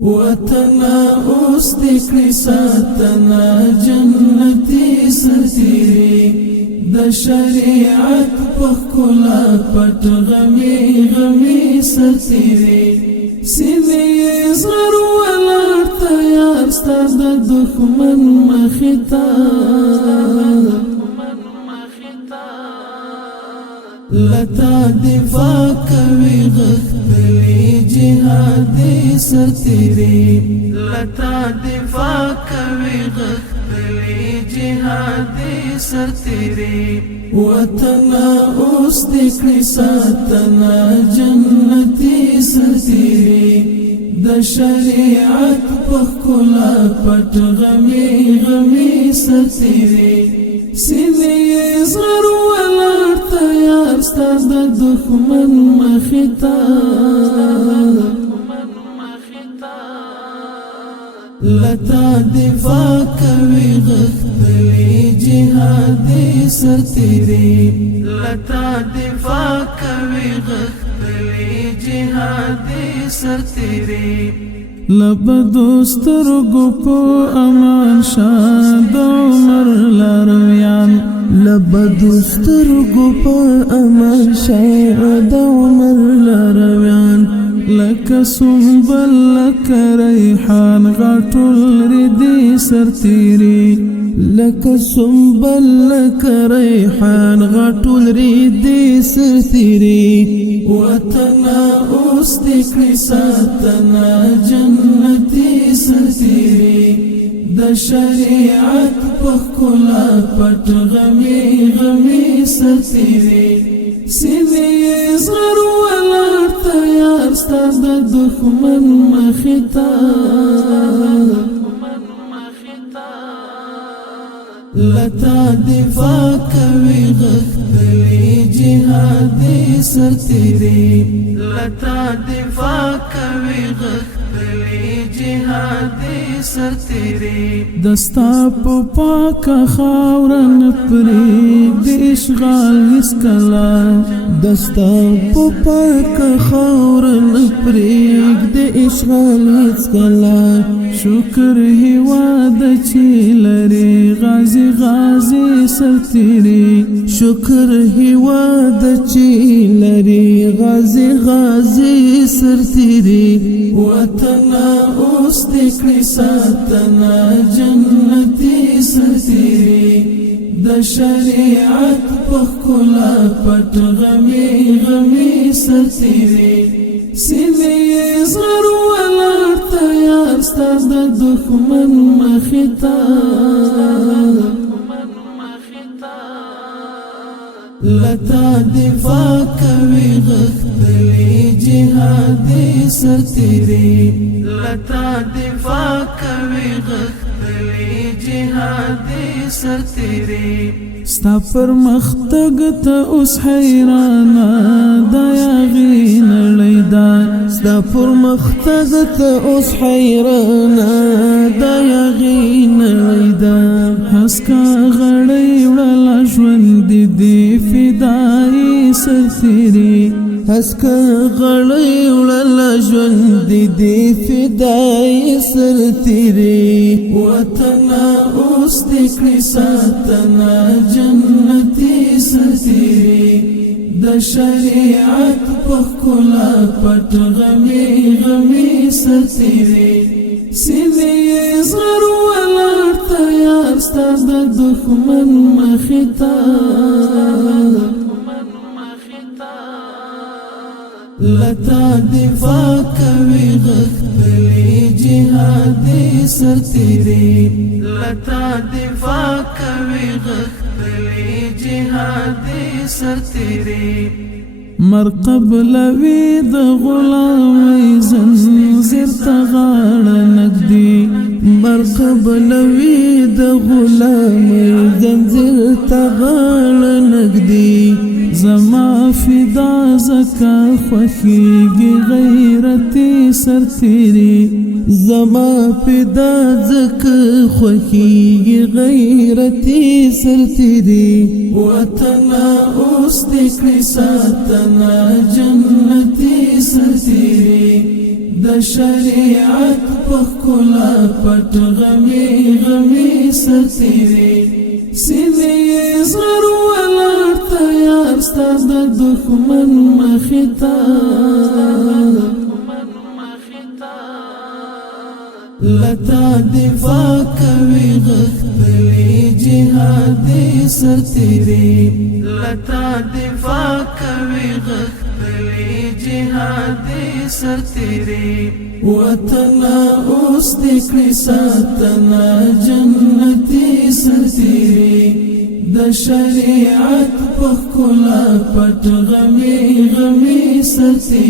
وطنا اوس دکړي ساتنا جنتي سرتيري د شریعت په ښکلا پټ غمي غمي سرتيري سینې زغر ولر تیار ستا د دښمن مخې لتا دفاع کوي غښتلي جهادي سرتيري لتا دفاع کوي غښتلي جهادي سرتيري وطنا اوس دکړي ساتنا جنتي سرتيري د شریعت په ښکلا پټ غمي غمي سرتيري سینې زغر ولر تیار ستا د دښمن مخې لتا دفاع کوي غښتلي جهادي سرتيري لتا دفاع کوي غښتلي جهادي سرتيري لبدو سترګو په امان شاد عمر لارویان لبدو سترګو په امان شاد عمر لارویان لکه سنبل لکه ریحان غټول ردی سرتيري لکه سنبل لکه ریحان غټول ردی سرتيري وطنا اوس دکړي ساتنا جنتي سرتيري د شریعت په ښکلا پټ غمي غمي سرتيري سینې زغر ولر تیار ستا د دښمن مخې لتا دفاع کوي غښتلي جهادي سرتيري لتا دفاع کوي غښتلي جهادي سرتيري دستا په پاکه خاوره نه پرېږدي اشغال هېڅکله دستا په پاکه خاوره نه پرېږدي اشغال هېڅکله شکر هېواد چې لري غازي غازي سرتيري شکر هېواد چې لري غازي غازي سرتيري وطنا اوس دکړي ساتنا جنتي سرتيري د شریعت په ښکلا پټ غمي غمي سرتيري سینې زغر ولر تیار ستا د دښمن مخې لتا دفاع کوي غښتلي جهادي سرتيري لتا دفاع کوي غښتلي جهادي سرتيري ستا پر مختګ ته اوس حیرانه دا یاغي نړۍ ده ستا پر مختګ ته اوس حیرانه دا یاغي نړۍ ده هسکه غړۍ وړله ژوند دي فدایي سرتيري هسکه غړۍ وړله ژوند دي فدایي سرتيري وطنا اوس دکړي ساتنا جنتي سرتيري د شریعت په ښکلا پټ غمي غمي سرتيري سینې زغر ولر تیار ستا د دښمن مخې لتا دفاع کوي غښتلي جهادي سرتيري لتا دفاع کوي غښتلي جهادي سرتيري مرقب لوي د غلامي زنځیر ته غاړه نږدي مرقب لوي د غلامي زنځیر ته غاړه نږدي زما فدا زکا خوخیږي غیرتي سرتيري زما فدا زکا خوخیږي غیرتي سرتيري وطنا اوس دکړي ساتنا جنتي سرتيري د د شریعت په ښکلا پټ غمي غمي سرتیري سینې زغر ولاړ تیار ستا د دښمن مخې ته لتا دفاع کوي غښتلي جهادي سرتیري لتا دفاع کوي غښتلي جهادي سرتیري وطن اوس دې کړي ساتنه جنتي سرتیري د شریعت په ښکلا پټ غمي غمي سرتیري